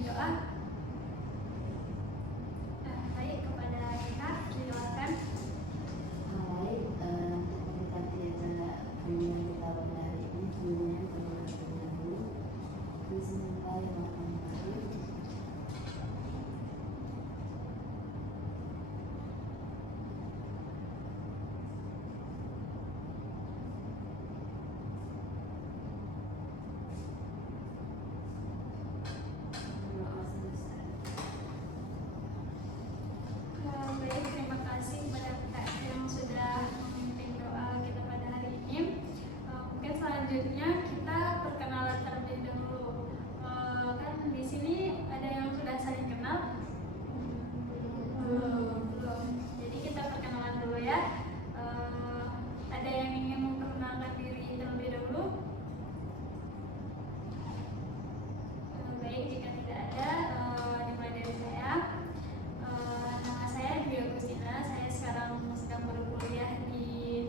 bimbing doa. Baik, kepada kita silakan. Baik, kita tidak bimbingan kita pada hari ini bimbingan teman-teman dulu. Bismillahirrahmanirrahim. Baik, terima kasih kepada Kak yang sudah memimpin doa kita pada hari ini. Mungkin selanjutnya kita perkenalan terlebih dahulu. Kan di sini ada yang sudah saling kenal? Belum. Jadi kita perkenalan dulu ya. Ada yang ingin memperkenalkan diri terlebih dahulu? Baik, jika tidak ada, dimulai dari saya. Nama saya Dwi Agustina. Saya sekarang sedang berkuliah di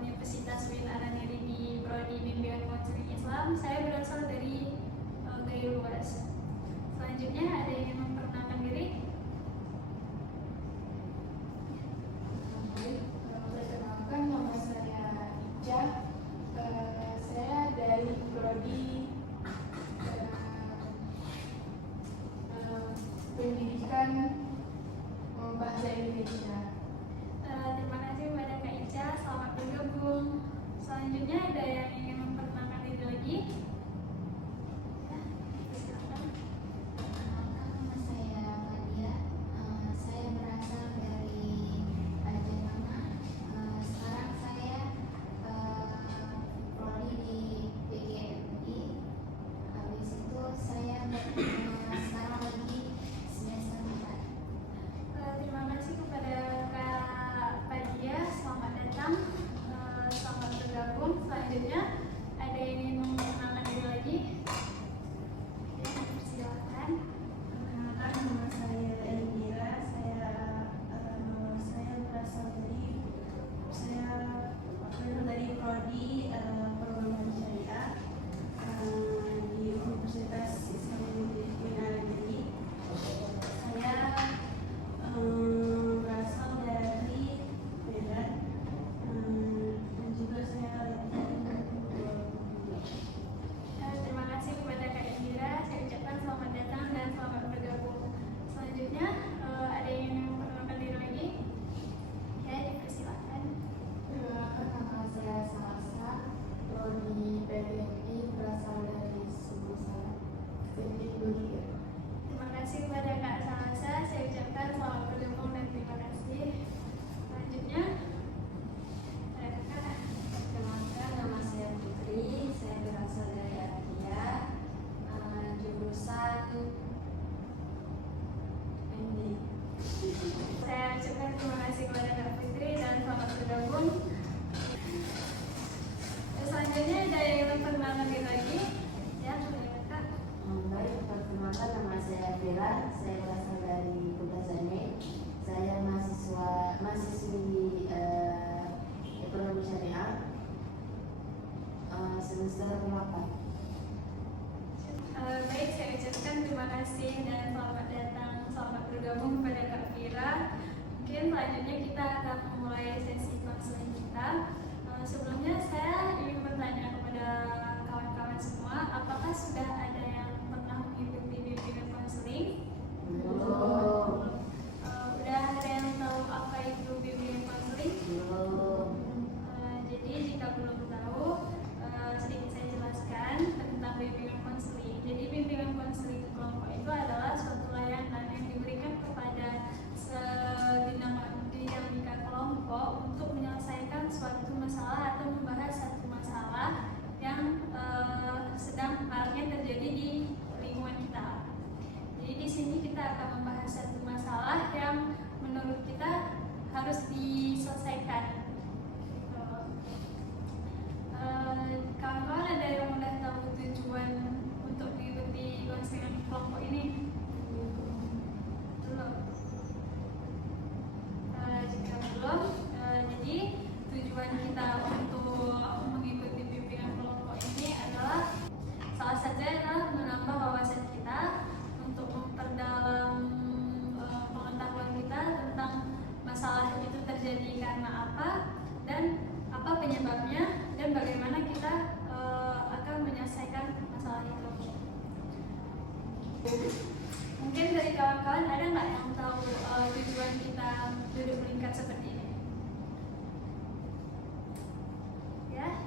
Universitas UIN Araniri di Prodi Bimbingan Konseling Islam. Saya berasal dari Gayo Luas. Selanjutnya ada yang ingin memperkenalkan diri? Perkenalkan, nama saya Ica. Saya dari Prodi Pendidikan Bahasa Indonesia. Terima kasih kepada Kak Ica. Selamat bergabung. Selanjutnya ada yang ingin memperkenalkan diri lagi? Silakan. Nama saya Fadia. Saya berasal dari Aceh Tengah. Sekarang saya prodi di PGRI. Habis itu saya sekarang lagi semester 4. Terima kasih kepada Kak Fadia. Selamat datang. Selamat bergabung. Selanjutnya ada yang ingin memperkenalkan diri lagi? Silakan. Perkenalkan, nama saya Indira. Saya berasal dari prodi Perguruan Syariah di Universitas Islam UIN Araniri. Saya berasal dari Medan dan juga saya Terima kasih kepada Kak Indira. Saya ucapkan selamat datang dan selamat bergabung. Selanjutnya ada yang ingin memperkenalkan diri lagi? Ya, dipersilakan. Perkenalkan, nama saya Salasa. Prodi PGRI, berasal dari Sumber Teknik Dunia. Terima kasih kepada Kak Salasa. Saya ucapkan selamat bergabung dan terima kasih. Selanjutnya ada Kakak. Perkenalkan, nama saya Putri. Saya berasal dari Akia. Jurusan MD. Saya ucapkan terima kasih kepada Kak Fitri dan selamat bergabung. Selanjutnya ada yang ingin memperkenalkan diri lagi? Ya, boleh Kak. Baik, perkenalkan, nama saya Vera. Saya berasal dari Kudasane. Saya mahasiswi Ekonomi Syariah semester 8. Baik, saya ucapkan terima kasih dan selamat datang, selamat bergabung kepada Kak Vira. Mungkin selanjutnya kita akan memulai sesi konseling kita. Sebelumnya saya ingin bertanya kepada kawan-kawan semua, apakah sudah ada yang pernah mengikuti bimbingan konseling? Belum. Udah ada yang tahu apa itu bimbingan konseling? Belum. Jadi jika belum tahu, sedikit saya jelaskan tentang bimbingan konseling. Jadi bimbingan konseling kelompok itu adalah suatu layanan yang diberikan kepada dinamika kelompok untuk menyelesaikan suatu masalah atau membahas satu masalah yang sedang maraknya terjadi di lingkungan kita. Jadi di sini kita akan membahas satu masalah yang menurut kita harus diselesaikan. Kawan-kawan ada yang udah tahu tujuan untuk mengikuti konseling kelompok ini? Belum. Jika belum, jadi tujuan kita untuk mengikuti bimbingan kelompok ini adalah salah satunya adalah menambah wawasan kita Mungkin dari kawan-kawan ada nggak yang tahu tujuan kita duduk melingkar seperti ini? Ya,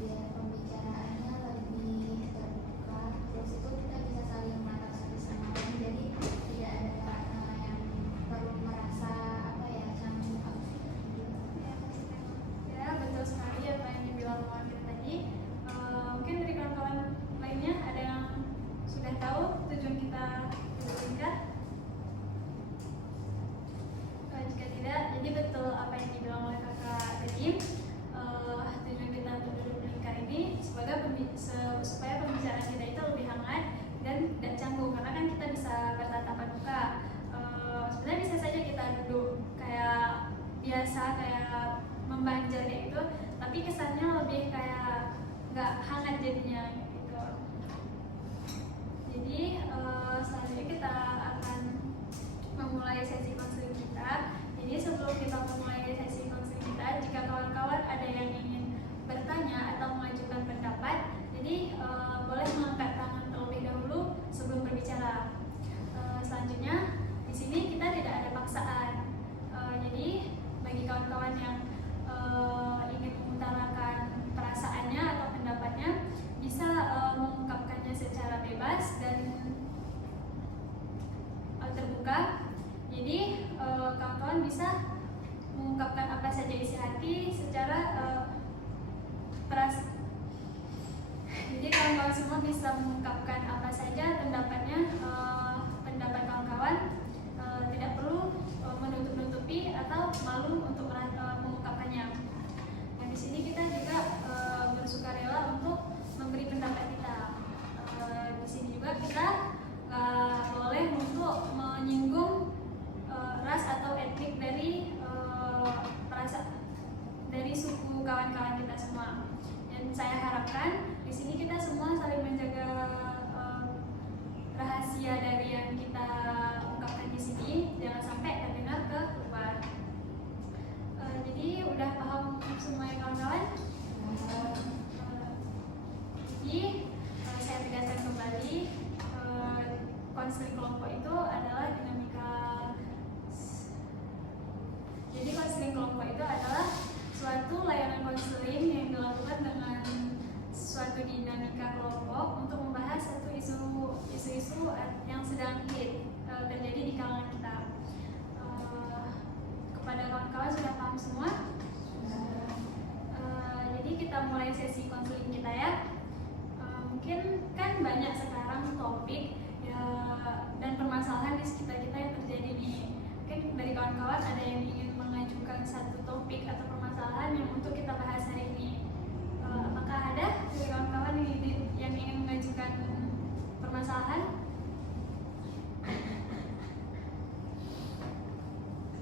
Biar pembicaraannya lebih terbuka, terus itu kita bisa saling menatap satu sama lain, jadi tidak ada yang perlu merasa apa ya canggung gitu. ya betul sekali apa yang dibilang wakil tadi. Mungkin dari kawan-kawan lainnya ada yang sudah tahu tujuan kita duduk melingkar? Jika tidak, jadi betul apa yang dibilang oleh kakak tadi. Tujuan kita untuk duduk melingkar ini supaya pembicaraan kita itu lebih hangat dan tidak canggung, karena kan kita bisa bertatapan muka. Sebenarnya bisa saja kita duduk kayak biasa, kayak membanjir kayak gitu, tapi kesannya lebih kayak nggak hangat jadinya gitu. Jadi selanjutnya kita akan memulai sesi konseling kita. Jadi sebelum kita memulai sesi konseling kita, jika kawan-kawan ada yang ingin bertanya atau mengajukan pendapat, jadi boleh mengangkat tangan terlebih dahulu sebelum berbicara. Selanjutnya di sini kita tidak ada paksaan. Jadi bagi kawan-kawan yang ingin mengutarakan perasaannya atau pendapatnya, bisa mengungkapkannya secara bebas dan terbuka. Jadi kawan-kawan bisa mengungkapkan apa saja isi hati secara jadi kawan-kawan semua bisa mengungkapkan apa saja pendapatnya, pendapat kawan-kawan, tidak perlu menutup-nutupi atau malu untuk mengungkapkannya. Dan di sini kita juga bersukarela untuk memberi pendapat kita. Di sini juga kita boleh untuk menyinggung ras atau etnik dari suku kawan-kawan kita semua. Dan saya harapkan di sini kita semua saling menjaga rahasia dari yang kita ungkapkan di sini, jangan sampai terdengar ke luar. Jadi udah paham semua ya kawan-kawan? Jadi saya tegaskan kembali, konseling kelompok itu adalah dinamika. Jadi konseling kelompok itu adalah suatu layanan konseling yang dilakukan dengan suatu dinamika kelompok untuk membahas satu isu-isu yang sedang hit terjadi di kalangan kita. Kepada kawan-kawan sudah paham semua? Jadi kita mulai sesi konseling kita ya. Mungkin kan banyak sekarang topik ya, dan permasalahan di sekitar kita yang terjadi nih. Mungkin dari kawan-kawan ada yang ingin mengajukan satu topik atau permasalahan yang untuk kita bahas hari ini. Apakah ada dari kawan-kawan yang ingin mengajukan permasalahan?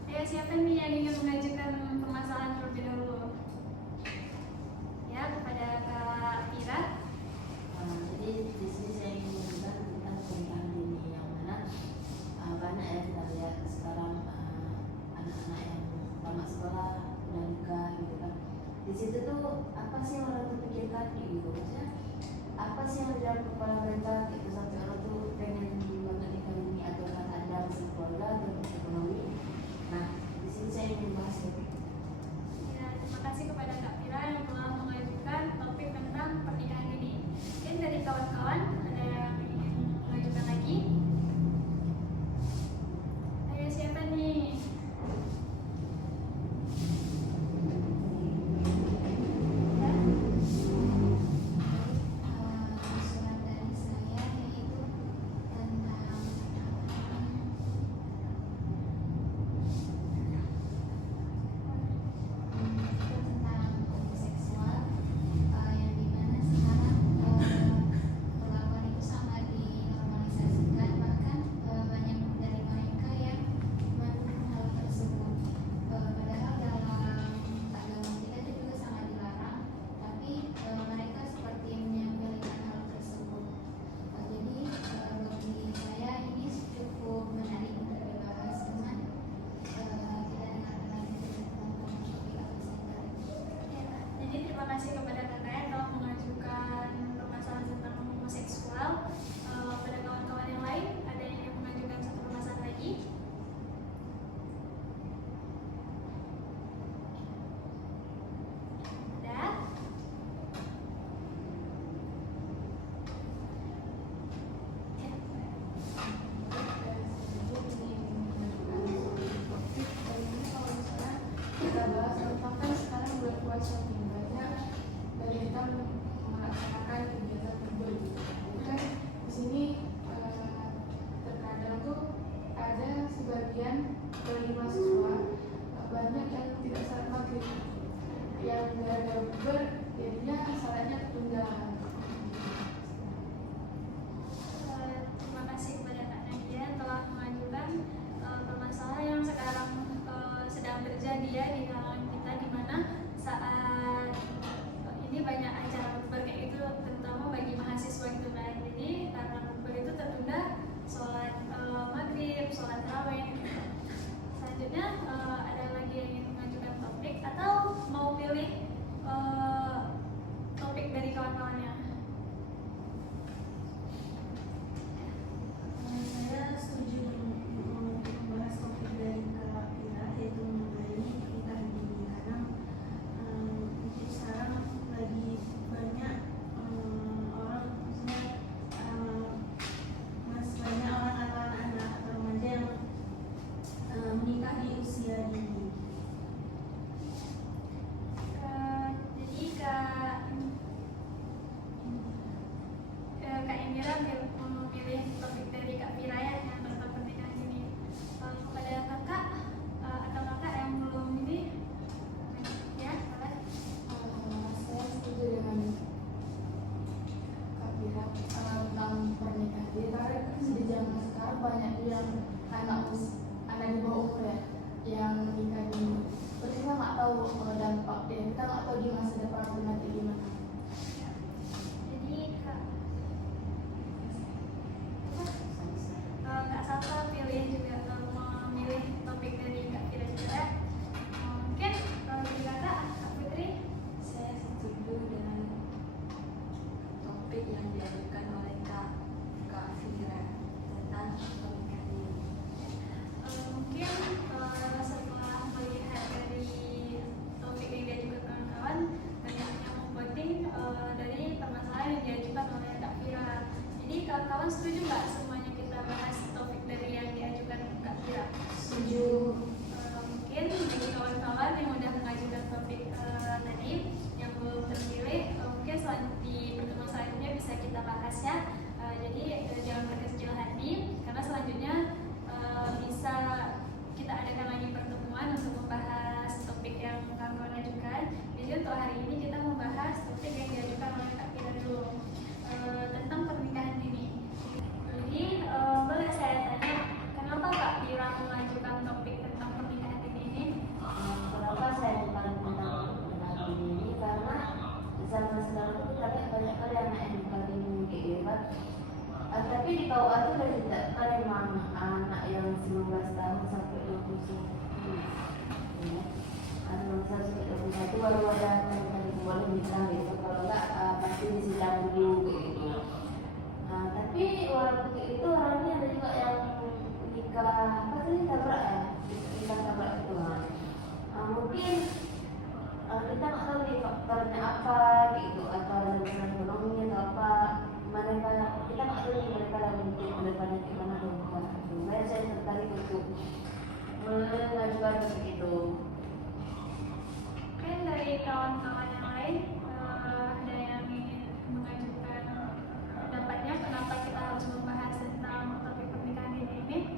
Ya, siapa nih yang ingin mengajukan permasalahan terlebih dahulu? Ya, kepada Kak Ira. Jadi di sini saya ingin menunjukkan tentang pernikahan dini yang mana banyak ya kita lihat sekarang anak-anak yang tamat sekolah udah nikah gitu kan. Di situ tuh apa sih yang orang tuh pikirkan gitu, maksudnya apa sih yang ada dalam kepala mereka gitu sampai orang tuh pengen banget nikah dini atau kan ada masalah keluarga atau ekonomi. Nah di sini saya ingin bahas itu. Ya, jadinya salatnya tertunda. Terima kasih kepada Kak Nadia telah mengajukan permasalahan yang sekarang sedang terjadi ya di kalangan kita, di mana saat ini banyak acara bukber kayak gitu, terutama bagi mahasiswa gitu kan. Jadi karena bukber itu tertunda sholat maghrib, sholat tarawih. Selanjutnya ada lagi yang ingin mengajukan topik atau mau pilih topik dari kawan-kawannya? Saya setuju untuk membahas topik dari Kak Ira, yaitu mengenai pernikahan dini, karena mungkin sekarang lagi banyak orang, maksudnya banyak orang atau anak-anak atau remaja yang menikah di usia dini. Jadi Kak Indira memilih topik dari Kak Firaya yang tentang pernikahan dini. Kepada kakak atau kakak yang belum ini, ya boleh. Saya setuju dengan Kak Bira tentang pernikahan dini, karena di zaman sekarang banyak yang anak di bawah umur ya yang nikah dini. Terus kita nggak tahu dampaknya, kita nggak tahu di masa depan itu nanti gimana. Jadi Kak Salsa pilih juga memilih topik dari Kak Fira juga. Mungkin dari kakak, Kak Putri. Saya setuju dengan topik yang diajukan oleh Kak Fira tentang pernikahan dini. Mungkin setelah melihat dari topik yang diajukan kawan-kawan, banyak yang memvoting dari permasalahan yang diajukan oleh Kak Fira. Jadi kawan-kawan setuju nggak semuanya kita bahas topik dari yang diajukan Kak Fira? Setuju. Mungkin bagi kawan-kawan yang udah mengajukan topik tadi yang belum terpilih, mungkin di pertemuan selanjutnya bisa kita bahas ya. Jadi jangan berkecil hati, karena selanjutnya bisa kita adakan lagi pertemuan untuk membahas topik yang kawan-kawan ajukan. Jadi untuk hari ini kita membahas topik yang diajukan oleh Kak Fira dulu, tentang pernikahan dini. Jadi boleh saya tanya, kenapa Kak Fira mengajukan topik tentang pernikahan dini ini? Kenapa saya bukan tentang pernikahan dini ini? Karena zaman sekarang itu kita lihat banyak kali anak yang nikah dini kayak gitu kan. Tapi di KUA itu sudah ditetapkan memang anak yang 19 tahun sampai 21. Ya. Anak 19 sampai 21 baru ada yang boleh nikah gitu. Kalau enggak pasti disidang dulu kayak gitu. Tapi walaupun kayak itu orangnya ada juga yang nikah apa sih, tabrak ya, nikah tabrak itu. Mungkin kita nggak tahu nih faktornya apa gitu, atau ada masalah ekonomi atau apa, mereka kita nggak tahu nih mereka lagi mikir ke depannya gimana dong. Makanya saya tertarik untuk mengajukan begitu. Mungkin dari kawan-kawan yang lain ada yang ingin mengajukan pendapatnya kenapa kita harus membahas tentang topik pernikahan dini ini?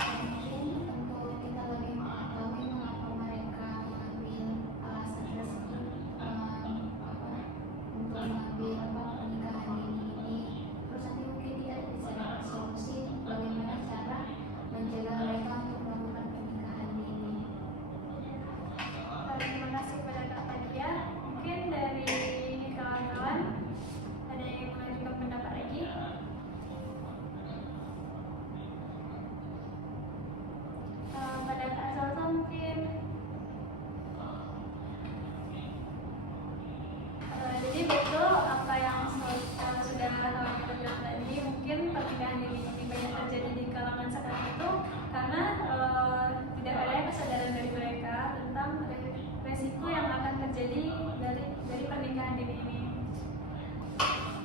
Mungkin untuk kita lebih mengetahui mengapa mereka mengambil alasan tersebut untuk mengambil pernikahan dini ini. Terus nanti mungkin kita bisa dapat solusi bagaimana cara mencegah mereka untuk melakukan pernikahan dini. Terima kasih kepada Kak Fadia. Mungkin dari kawan-kawan ada yang ingin mengajukan pendapat lagi? Pada Kak Salsa mungkin. Jadi betul apa yang sudah kita bilang tadi, mungkin pernikahan dini ini banyak terjadi di kalangan sekarang itu karena tidak ada kesadaran dari mereka tentang resiko yang akan terjadi dari pernikahan dini ini.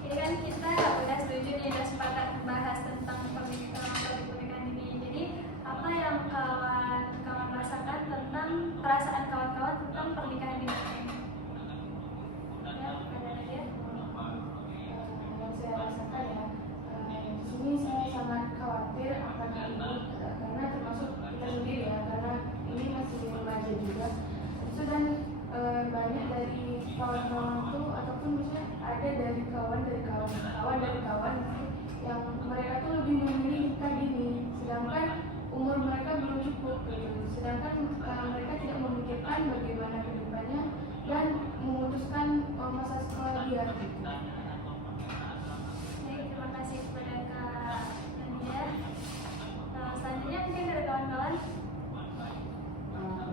Jadi kan kita udah setuju nih, udah sepakat membahas tentang pernikahan dini. Jadi apa yang kawan rasakan tentang perasaan kawan-kawan tentang pernikahan dini ini? Ya, ada aja. Yang saya rasakan ya, di sini saya sangat khawatir akan hal ini kan banyak dari kawan-kawan tuh, ataupun misalnya ada dari kawan yang mereka tuh lebih memilih nikah dini, sedangkan umur mereka belum cukup gitu. Sedangkan mereka tidak memikirkan bagaimana kedepannya dan memutuskan masa sekolah dia gitu. Baik, terima kasih kepada Kak Nadia. Selanjutnya mungkin dari kawan-kawan.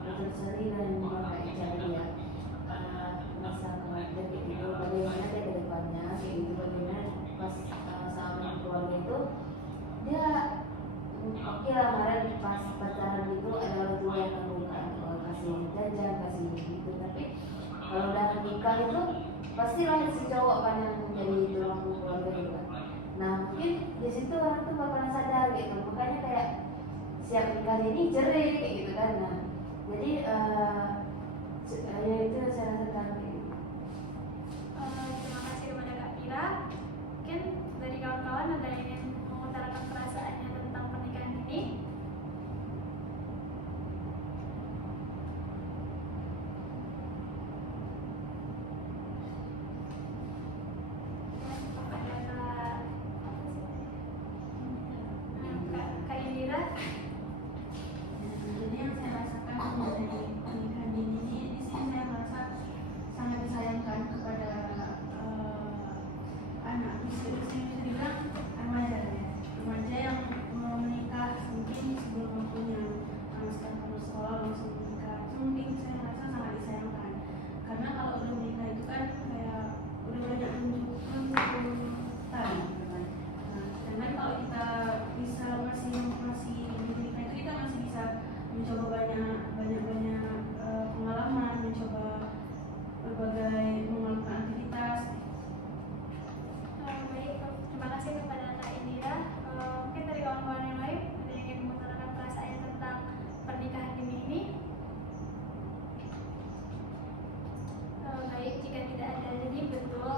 Betul sekali dan Kak Ica ya, masa kemarin itu bagaimana dia ke depannya, kayak gitu bagaimana pas sama keluarga itu dia oke lah, kemarin pas pacaran itu ada orang tua yang nanggung kasih uang jajan, kasih gitu, tapi kalau udah nikah itu pastilah si cowok kan yang menjadi tulang punggung keluarga gitu kan. Nah mungkin di situ orang tuh bakalan sadar gitu, makanya kayak siap nikah ini cerai kayak gitu kan. Nah jadi ya itu saya rasakan gitu. Terima kasih kepada Kak Pira. Mungkin dari kawan-kawan ada yang ingin mengutarakan perasaannya tentang pernikahan ini? Kak Indira. Jadi yang saya rasakan dari pernikahan dini ini, di sini saya merasa sangat disayangkan kepada anak, bisa dibilang remaja ya, remaja yang mau menikah mungkin sebelum waktunya, sekarang harus sekolah langsung menikah. Itu mungkin saya merasa sangat disayangkan, karena kalau udah menikah itu kan kayak udah banyak menunjukkan tadi gitu kan. Nah, sedangkan kalau kita bisa masih di menikah itu kita masih bisa mencoba banyak pengalaman, mencoba berbagai melakukan aktivitas. Baik, terima kasih kepada Kak Indira. Mungkin dari kawan-kawan yang lain ada yang ingin mengutarakan perasaannya tentang pernikahan dini ini? Baik, jika tidak ada, jadi betul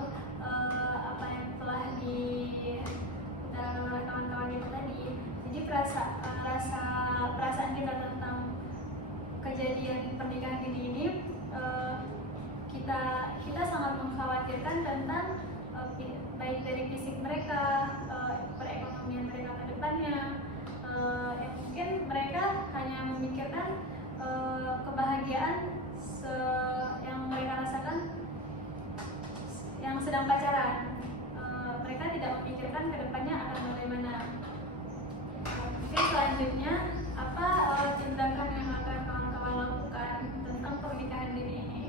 apa yang telah diutarakan oleh kawan-kawan kita tadi. Jadi perasaan kita tentang kejadian pernikahan dini ini, kita sangat mengkhawatirkan tentang baik dari fisik mereka, perekonomian mereka ke depannya. Yang mungkin mereka hanya memikirkan kebahagiaan yang mereka rasakan yang sedang pacaran. Mereka tidak memikirkan ke depannya akan bagaimana. Mungkin selanjutnya apa tindakan yang akan kawan-kawan lakukan tentang pernikahan dini ini?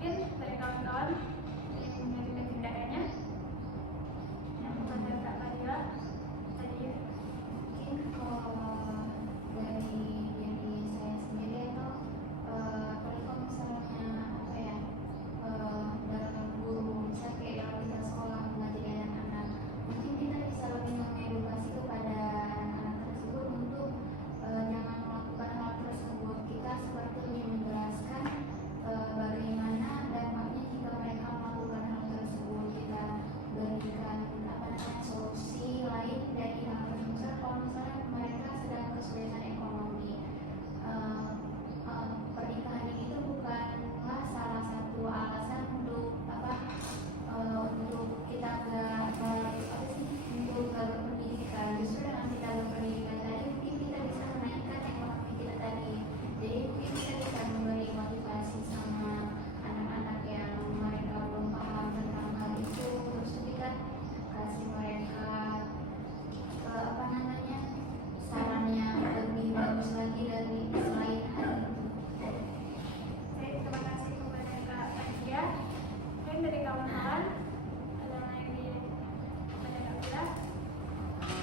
Mungkin dari kawan-kawan yang punya tindakannya, yang kepada Kak Fadila tadi. Mungkin kalau dari diri saya sendiri itu apalagi kalau misalnya apa ya, dalam guru misalnya kayak dalam kita sekolah mengajari anak-anak, mungkin kita bisa lebih mengedukasi kepada anak-anak tersebut untuk jangan melakukan hal tersebut. Kita seperti ingin menjelaskan bagaimana dampaknya jika mereka melakukan hal tersebut. Kita berikan apa namanya solusi lain dari hal tersebut. Kalau misalnya mereka sedang kesulitan ekonomi, pernikahan ini itu bukanlah salah satu alasan untuk untuk kita untuk gak berpendidikan. Justru dengan kita berpendidikan tadi mungkin kita bisa menaikkan ekonomi kita tadi. Jadi mungkin kita bisa memberi motivasi sama anak-anak yang mereka belum paham tentang hal itu, terus kita kasih mereka apa namanya saran yang lebih bagus lagi dari selain hal itu. Baik, terima kasih kepada Kak Nadia. Mungkin dari kawan-kawan ada yang kepada Kak Pira.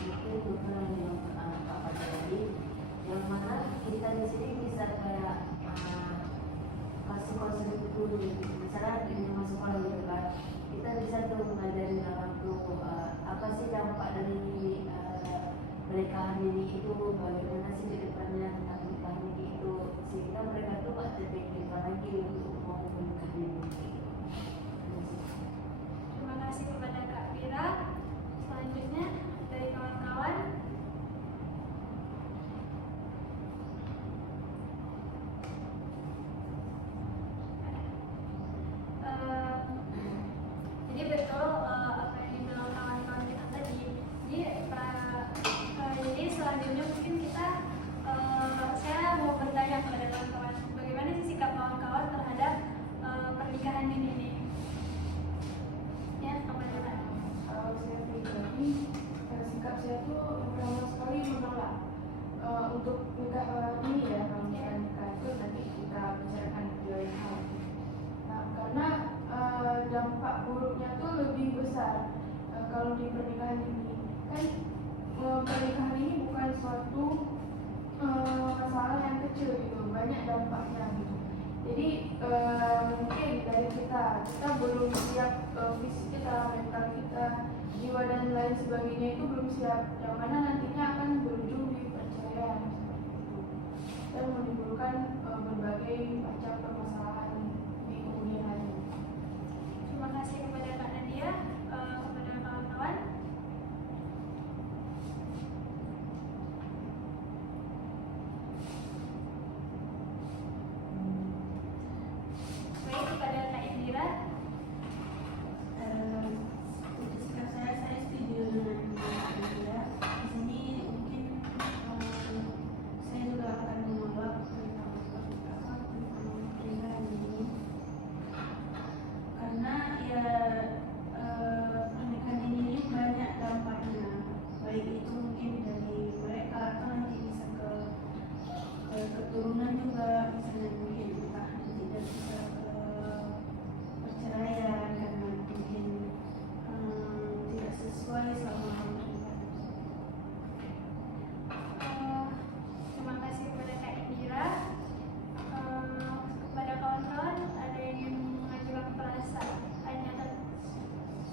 Mungkin bukan yang apa tadi, yang mana kita di sini bisa kayak kasih konsep dulu, misalnya di rumah sekolah gitu kan, kita bisa tuh mengajarin anak tuh apa sih dampak dari pernikahan ini itu, bagaimana sih ke depannya tentang pernikahan ini itu, sehingga mereka tuh gak terpikirkan lagi untuk mau menikah ini. Terima kasih kepada Kak Pira. Selanjutnya dari kawan-kawan. besar. Kalau di pernikahan ini kan pernikahan ini bukan suatu masalah yang kecil gitu, banyak dampaknya gitu. Jadi mungkin dari kita belum siap, fisik kita, mental kita, jiwa dan lain sebagainya itu belum siap, yang mana nantinya akan berujung di perceraian seperti itu dan menimbulkan berbagai macam permasalahan di kemudian hari. Terima kasih kepada Kak Nadia, kepada kawan-kawan. Baik, kepada Kak Indira. Untuk sikap saya setuju dengan Kak Nadia. Di sini mungkin saya juga akan menolak tentang pernikahan ini, karena ya pernikahan ini banyak dampaknya, baik itu mungkin dari mereka atau nanti bisa ke keturunan juga, misalnya mungkin entah nanti bisa ke perceraian karena mungkin tidak sesuai sama pernikahan. Terima kasih kepada Kak Indira. Kepada kawan-kawan, ada yang ingin mengajukan perasaannya atau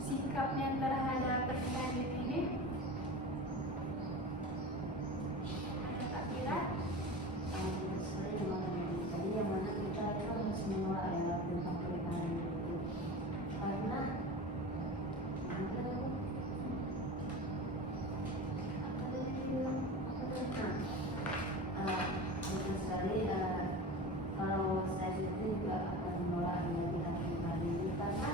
sikapnya terhadap pernikahan ini? Ada Kak Fira? Sebenarnya cuma tadi yang mana kita itu harus menolak ya tentang pernikahan itu, karena betul sekali. Kalau saya sendiri juga akan menolak pernikahan ini karena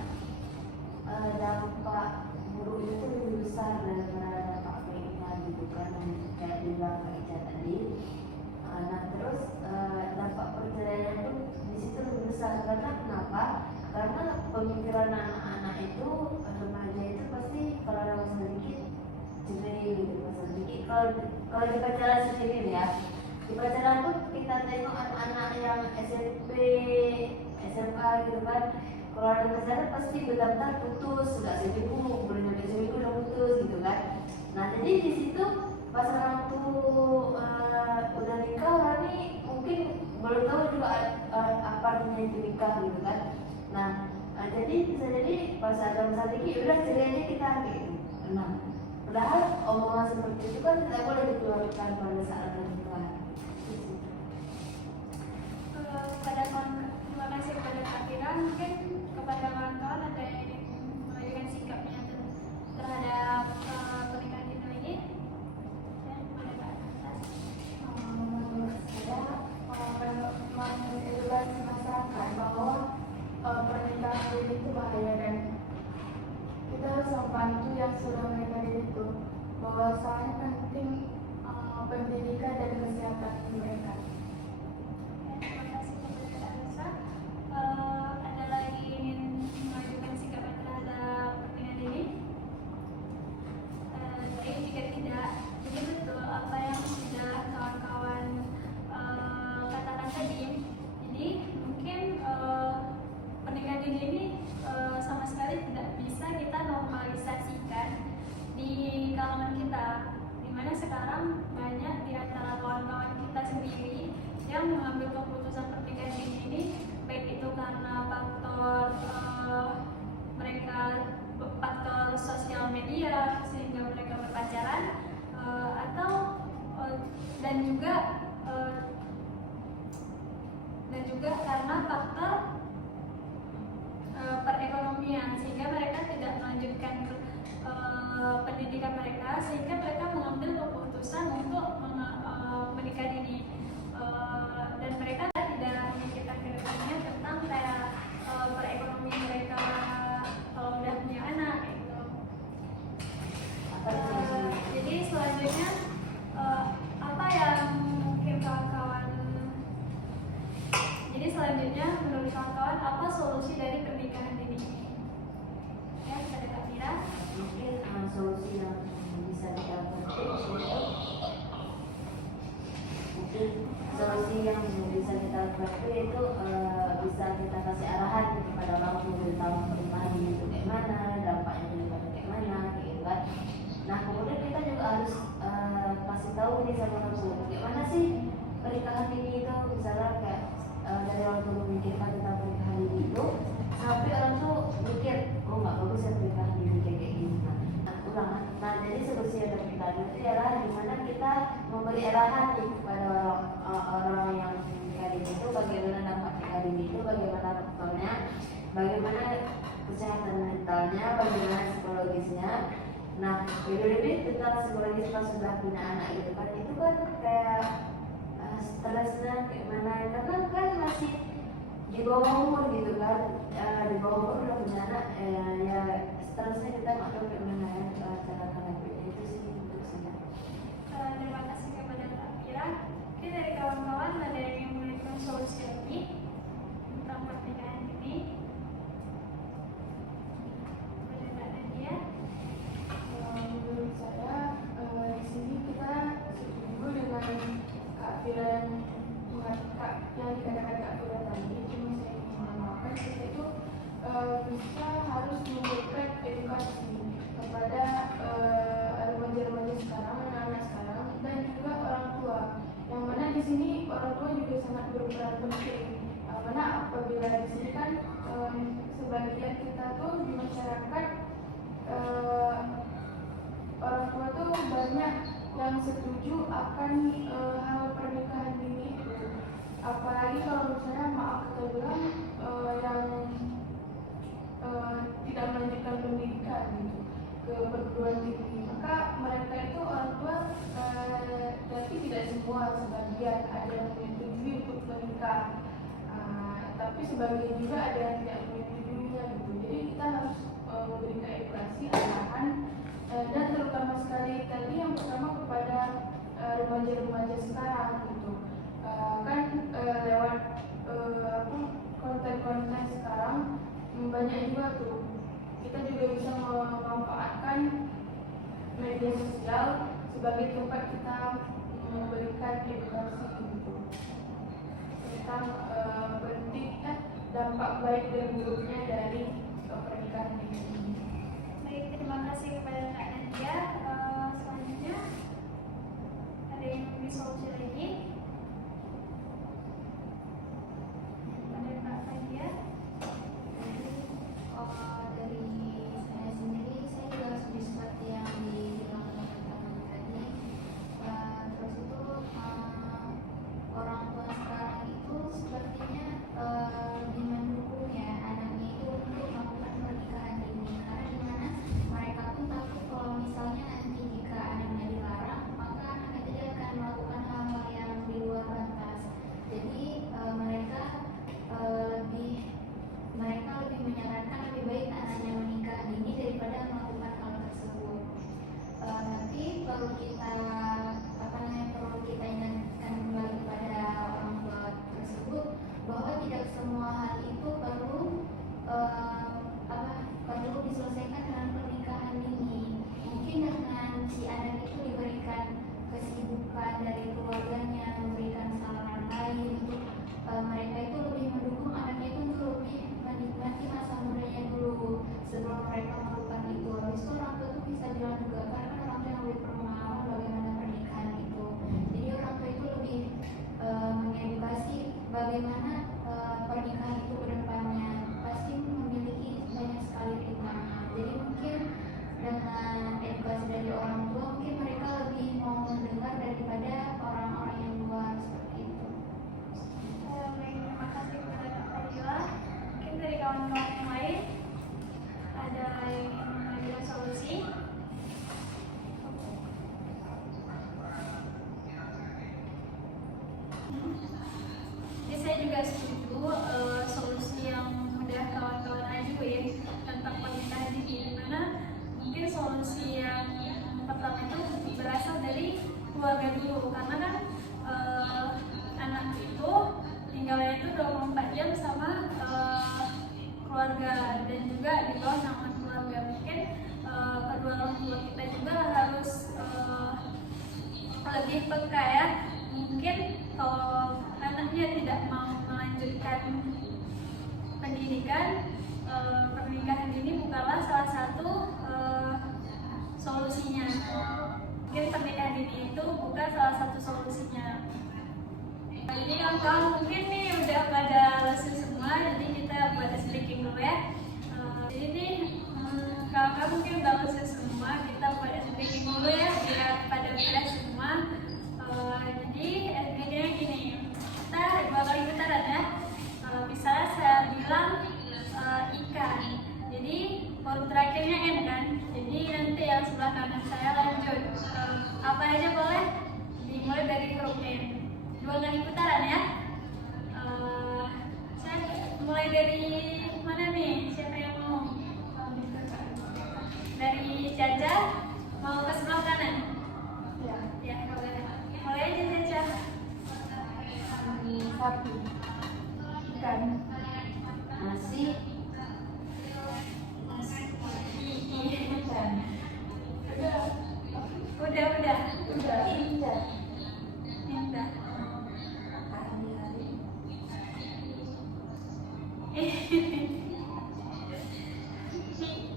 dampak buruknya itu lebih besar daripada dampak baiknya gitu kan, kayak dibilang Kak Ica tadi. Nah terus dampak perceraian itu di situ lebih besar karena kenapa? Karena pemikiran anak-anak itu, remaja itu pasti kalau ada masalah dikit cerai gitu, masalah dikit. Kalau di pacaran sendiri nih ya, di pacaran pun kita tengok anak-anak yang SMP, SMA gitu kan, kalau ada masalah pasti benar-benar putus, nggak seminggu, belum sampai seminggu udah putus gitu kan. Nah jadi di situ pas orang tuh udah nikah, orang ini mungkin belum tahu juga apa artinya itu nikah gitu kan. Nah jadi bisa jadi pas ada masalah dikit udah cerai aja kita gitu. Nah padahal omongan seperti itu kan tidak boleh dikeluarkan pada saat ada nikah. Terima kasih kepada Kak Fira. Mungkin kepada kawan-kawan ada yang ingin mengajukan sikapnya terhadap pernikahan ini? Ya, kepada Kak Atas. Menurut saya mengedukasi masyarakat bahwa pernikahan ini itu bahaya, dan kita harus membantu yang sudah menikah itu bahwa sangat penting pendidikan dan kesehatan mereka. Terima kasih kepada Kak Anissa. Ada lagi ingin mengajukan sikap terhadap pernikahan ini? Jika tidak, jadi betul apa yang sudah kawan-kawan katakan tadi. Jadi mungkin pernikahan ini sama sekali tidak bisa kita normalisasikan di kalangan kita, dimana sekarang banyak di antara kawan-kawan kita sendiri yang mengambil keputusan pernikahan ini, baik itu karena faktor sosial media sehingga mereka berpacaran, atau dan juga karena faktor perekonomian, sehingga mereka tidak melanjutkan pendidikan mereka, sehingga mereka mengambil keputusan untuk menikah dini, dan mereka tidak memikirkan ke depannya tentang kayak perekonomian mereka kalau udah punya anak gitu. Jadi selanjutnya apa yang mungkin kawan-kawan, jadi selanjutnya menurut kawan-kawan apa solusi dari pernikahan dini ini? Ya, kepada Kak Mira. Mungkin solusi yang bisa kita petik itu bisa kita kasih arahan kepada orang tua tentang pernikahan itu kayak mana, dampaknya kepada nih sama orang tua, gimana sih pernikahan dini itu, misalnya kayak dari orang tua memikirkan tentang pernikahan dini itu sampai orang tuh mikir, oh nggak bagus ya pernikahan dini kayak gini. Nah, jadi solusi yang pernikahan itu adalah dimana kita memberi arahan nih kepada orang yang menikah dini itu, bagaimana dampak pernikahan dini itu, bagaimana faktornya, bagaimana kesehatan mentalnya, bagaimana psikologisnya. Nah, lebih tentang psikologis pas sudah punya anak gitu kan, itu kan kayak stresnya kayak mana, karena kan masih di bawah umur gitu kan, di bawah umur udah punya anak, ya stresnya kita nggak tahu kayak mana ya cara menghadapinya itu sih menurut saya. Terima kasih kepada Kak Fira. Oke, dari kawan-kawan ada yang memberikan solusi lagi tentang pernikahan ini? Kepada Kak Nadia. Menurut saya di sini kita setuju dengan Kak Fira yang dikatakan Kak Fira tadi. Cuma saya ingin menambahkan kita itu bisa harus memberikan edukasi kepada remaja-remaja sekarang, anak-anak sekarang, dan juga orang tua. Yang mana di sini orang tua juga sangat berperan penting. Karena apabila di sini kan sebagian kita tuh di masyarakat orang tua tuh banyak yang setuju akan hal pernikahan dini itu. Apalagi kalau misalnya maaf kita bilang yang tidak melanjutkan pendidikan gitu ke perguruan tinggi, maka mereka itu orang tua tapi tidak semua, sebagian ada yang menyetujui untuk menikah, tapi sebagian juga ada yang tidak menyetujuinya gitu. Jadi kita harus memberikan edukasi, arahan, dan terutama sekali tadi yang pertama kepada remaja-remaja sekarang gitu. Kan lewat konten-konten sekarang banyak juga tuh, kita juga bisa memanfaatkan media sosial sebagai tempat kita memberikan edukasi gitu tentang pentingnya dampak baik dan buruknya dari pernikahan ini. Baik, terima kasih kepada Kak Nadia. Selanjutnya ada yang memberi solusi lagi? Pada Kak Nadia. Dari saya sendiri, saya juga setuju seperti yang dibilang teman-teman tadi. Terus itu orang tua sekarang itu sepertinya lebih mendukung ya anaknya itu untuk melakukan pernikahan dini, karena dimana mereka pun takut kalau misalnya nanti jika anaknya dilarang, maka anaknya tidak akan melakukan hal-hal yang di luar batas. Jadi mereka lebih menyarankan lebih baik anaknya menikah dini daripada melakukan hal tersebut. Tapi perlu kita ingatkan kembali kepada orang tua tersebut bahwa tidak semua hal itu perlu diselesaikan dengan pernikahan dini. Mungkin dengan si anak itu diberikan kesibukan dari keluarganya, memberikan saran lain untuk mereka itu lebih mendukung anaknya itu untuk lebih menikmati masa mudanya dulu sebelum mereka melakukan itu. Habis itu orang tua itu bisa bilang juga, karena orang tua yang lebih berpengalaman bagaimana pernikahan itu. Jadi orang tua itu lebih mengedukasi bagaimana pernikahan itu ke depannya pasti memiliki banyak sekali rintangan. Jadi mungkin dengan edukasi dari orang tua mungkin mereka lebih mau mendengar daripada orang-orang yang luar seperti itu. Baik, terima kasih kepada Kak Fadila. Mungkin dari kawan-kawan yang lain ada yang ingin memberikan solusi? Jadi saya juga setuju solusi yang udah kawan-kawan ajuin tentang pernikahan dini, dimana mungkin solusi yang pertama itu berasal dari keluarga dulu, karena kan anak itu tinggalnya itu 24 jam sama keluarga dan juga di bawah naungan keluarga. Mungkin kedua orang tua kita juga harus lebih peka ya. Mungkin kalau anaknya tidak mau melanjutkan pendidikan, pernikahan ini bukanlah salah satu solusinya. Mungkin mungkin pernikahan dini itu bukan salah satu solusinya. Jadi kawan-kawan mungkin nih udah pada lesu semua, jadi kita buat speaking dulu ya. Jadi nih kawan-kawan mungkin udah lesu semua, kita buat speaking dulu ya biar pada beres semua. Jadi SPG-nya gini, kita 2 kali putaran ya. Misalnya saya bilang ikan, jadi huruf terakhirnya N kan, jadi nanti yang sebelah kanan saya lanjut apa aja boleh dimulai dari huruf N. 2 kali putaran ya. Saya mulai dari mana nih? Siapa yang mau? Dari Caca mau ke sebelah kanan? Ya, boleh. Mulai aja Caca. Sapi, ikan, Nasi, ikan, Udah. indah, Minta. hari-hari,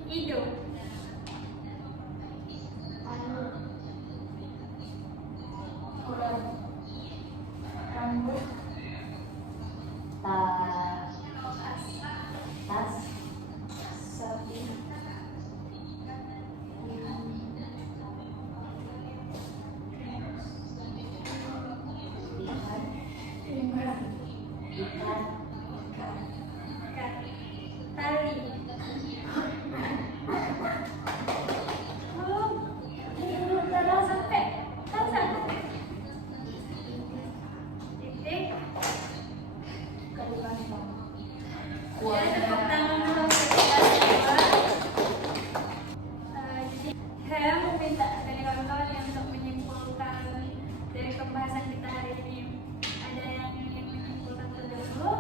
Hidup. anu, ular, rambut, tas, sapi, ikan, ikan, Tali. Belum sampai. Kan sampai. Titik. Kalimantan, Ya, tepuk tangan dulu untuk kita semua. Jadi saya mau minta dari kawan-kawan yang untuk menyimpulkan dari pembahasan kita hari ini. Ada yang ingin menyimpulkan terlebih dahulu?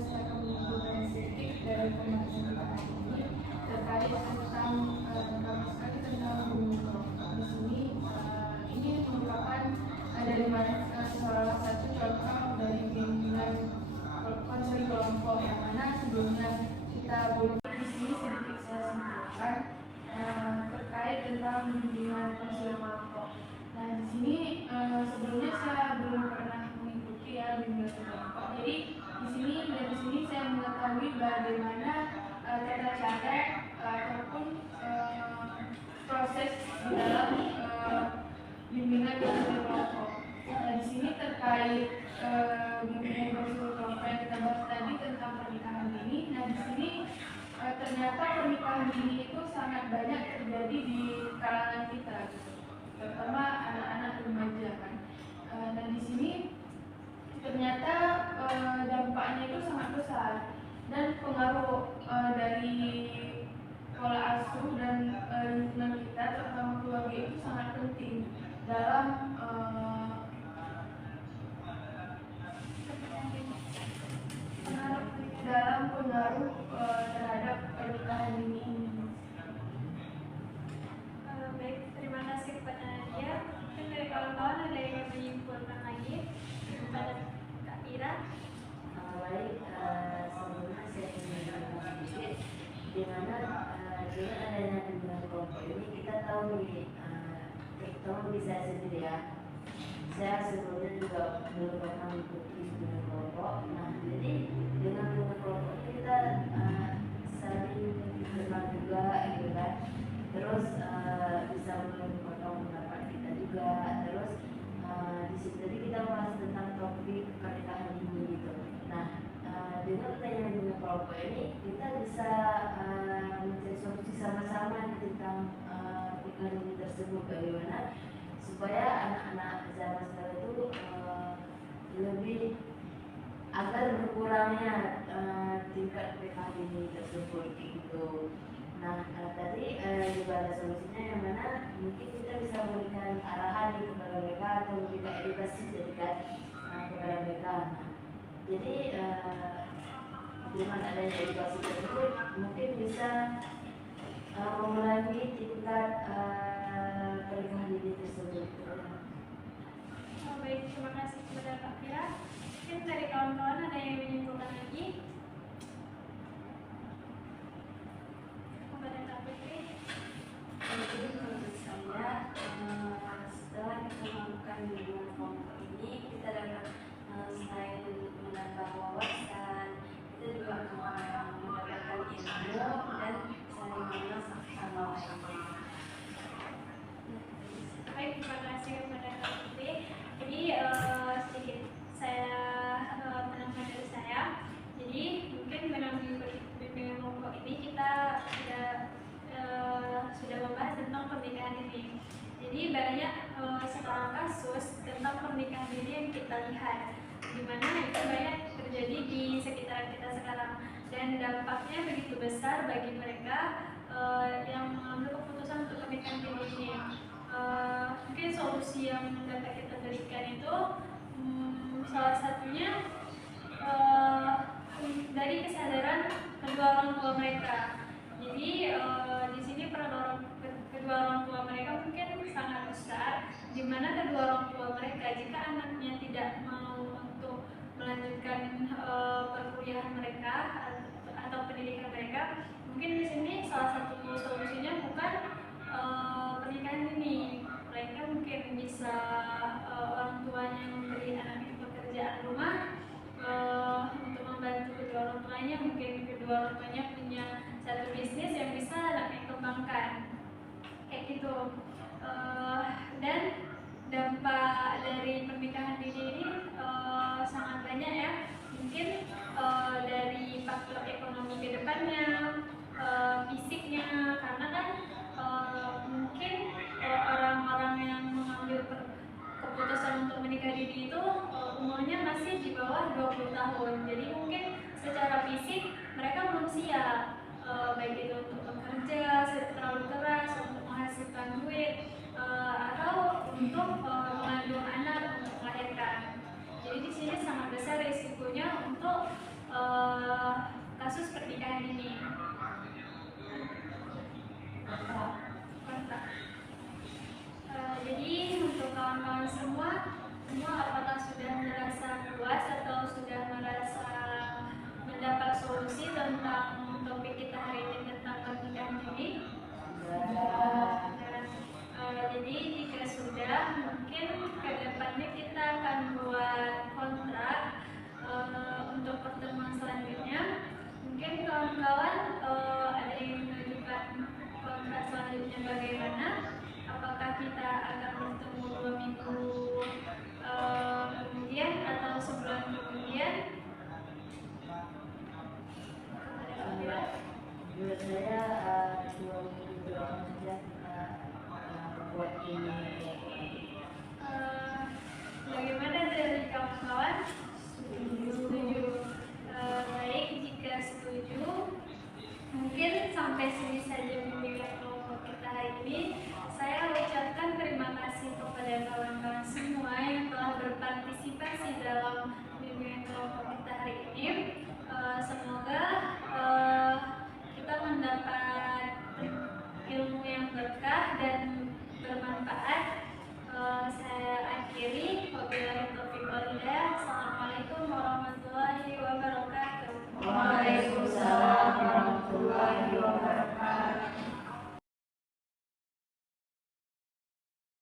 saya akan menyimpulkan sedikit dari pembahasan kita hari ini terkait tentang pertama sekali tentang gunung keropok. Di sini ini merupakan dari mana salah satu contoh dari pimpinan konsel kelompok yang mana sebelumnya kita belum di sini sedikit saya simpulkan terkait tentang bimbingan konsel kelompok. Nah di sini sebelumnya saya belum pernah mengikuti ya bimbingan kelompok. Jadi dari sini saya mengetahui bagaimana tata cara ataupun proses di dalam bimbingan konsel kelompok. Nah di sini terkait bimbingan konsel kelompok yang kita bahas tadi tentang pernikahan dini. Nah di sini ternyata pernikahan dini itu sangat banyak terjadi di kalangan kita, gitu. Terutama anak-anak remaja kan. Dan di sini ternyata dampaknya itu sangat besar dan pengaruh dari pola asuh dan lingkungan kita terutama keluarga itu sangat penting dalam pengaruh terhadap pernikahan dini ini. Baik, terima kasih kepada Nadia. Mungkin dari kawan-kawan ada yang menyimpulkan lagi kepada Kak Ira. baik, sebelumnya saya ingin menambahkan sedikit di mana dengan adanya bimbingan kelompok ini kita tahu nih, terutama di saya sendiri ya, saya sebelumnya juga belum pernah mengikuti bimbingan kelompok. Nah jadi dengan bimbingan kelompok ini kita saling kenal juga gitu kan, terus bisa memotong pendapat kita juga, terus di situ tadi kita bahas tentang topik pernikahan dini gitu. Nah dengan adanya bimbingan kelompok ini kita bisa mencari solusi sama-sama tentang pernikahan dini tersebut, bagaimana supaya anak-anak zaman sekarang itu lebih agar berkurangnya tingkat pernikahan dini tersebut gitu. Nah tadi juga ada solusinya yang mana mungkin kita bisa memberikan arahan kepada mereka atau memberikan edukasi jadikan kepada mereka. Nah, jadi dengan adanya edukasi tersebut mungkin bisa mengurangi tingkat pernikahan dini tersebut. Baik, terima kasih kepada Kak Ira. Mungkin dari kawan-kawan ada yang menyimpulkan lagi? banyak sekarang kasus tentang pernikahan dini yang kita lihat, di mana itu banyak terjadi di sekitar kita sekarang, dan dampaknya begitu besar bagi mereka yang mengambil keputusan untuk pernikahan dini ini. Mungkin solusi yang dapat kita berikan itu salah satunya dari kesadaran kedua orang tua mereka. Jadi di sini peran kedua orang tua mereka mungkin sangat besar, di mana kedua orang tua mereka jika anaknya tidak mau untuk melanjutkan perkuliahan mereka atau pendidikan mereka, mungkin di sini salah satu solusinya bukan pernikahan dini, melainkan mungkin bisa orang tuanya memberi anaknya pekerjaan rumah untuk membantu kedua orang tuanya. Mungkin kedua orang tuanya punya satu bisnis yang bisa anaknya kembangkan, kayak gitu. Dan dampak dari pernikahan dini ini sangat banyak ya. Mungkin dari faktor ekonomi ke depannya, fisiknya, karena kan mungkin orang-orang yang mengambil keputusan untuk menikah dini itu umurnya masih di bawah 20 tahun. Jadi mungkin secara fisik mereka belum siap, baik itu untuk bekerja terlalu keras untuk menghasilkan duit, atau untuk mengandung anak, untuk melahirkan. Jadi di sini sangat besar risikonya untuk kasus pernikahan ini. Jadi untuk kawan-kawan semua apakah sudah merasa puas atau sudah merasa mendapat solusi tentang topik kita hari ini tentang pernikahan dini? Jadi jika sudah, mungkin ke depannya kita akan buat kontrak untuk pertemuan selanjutnya. Mungkin kawan-kawan ada yang mengajukan kontrak selanjutnya bagaimana? Apakah kita akan bertemu 2 minggu kemudian atau sebulan kemudian? Menurut saya 2 minggu ke depan saja kita buat ini. Bagaimana dari kawan-kawan? Setuju. Baik, jika setuju, mungkin sampai sini saja pembicaraan kita hari ini.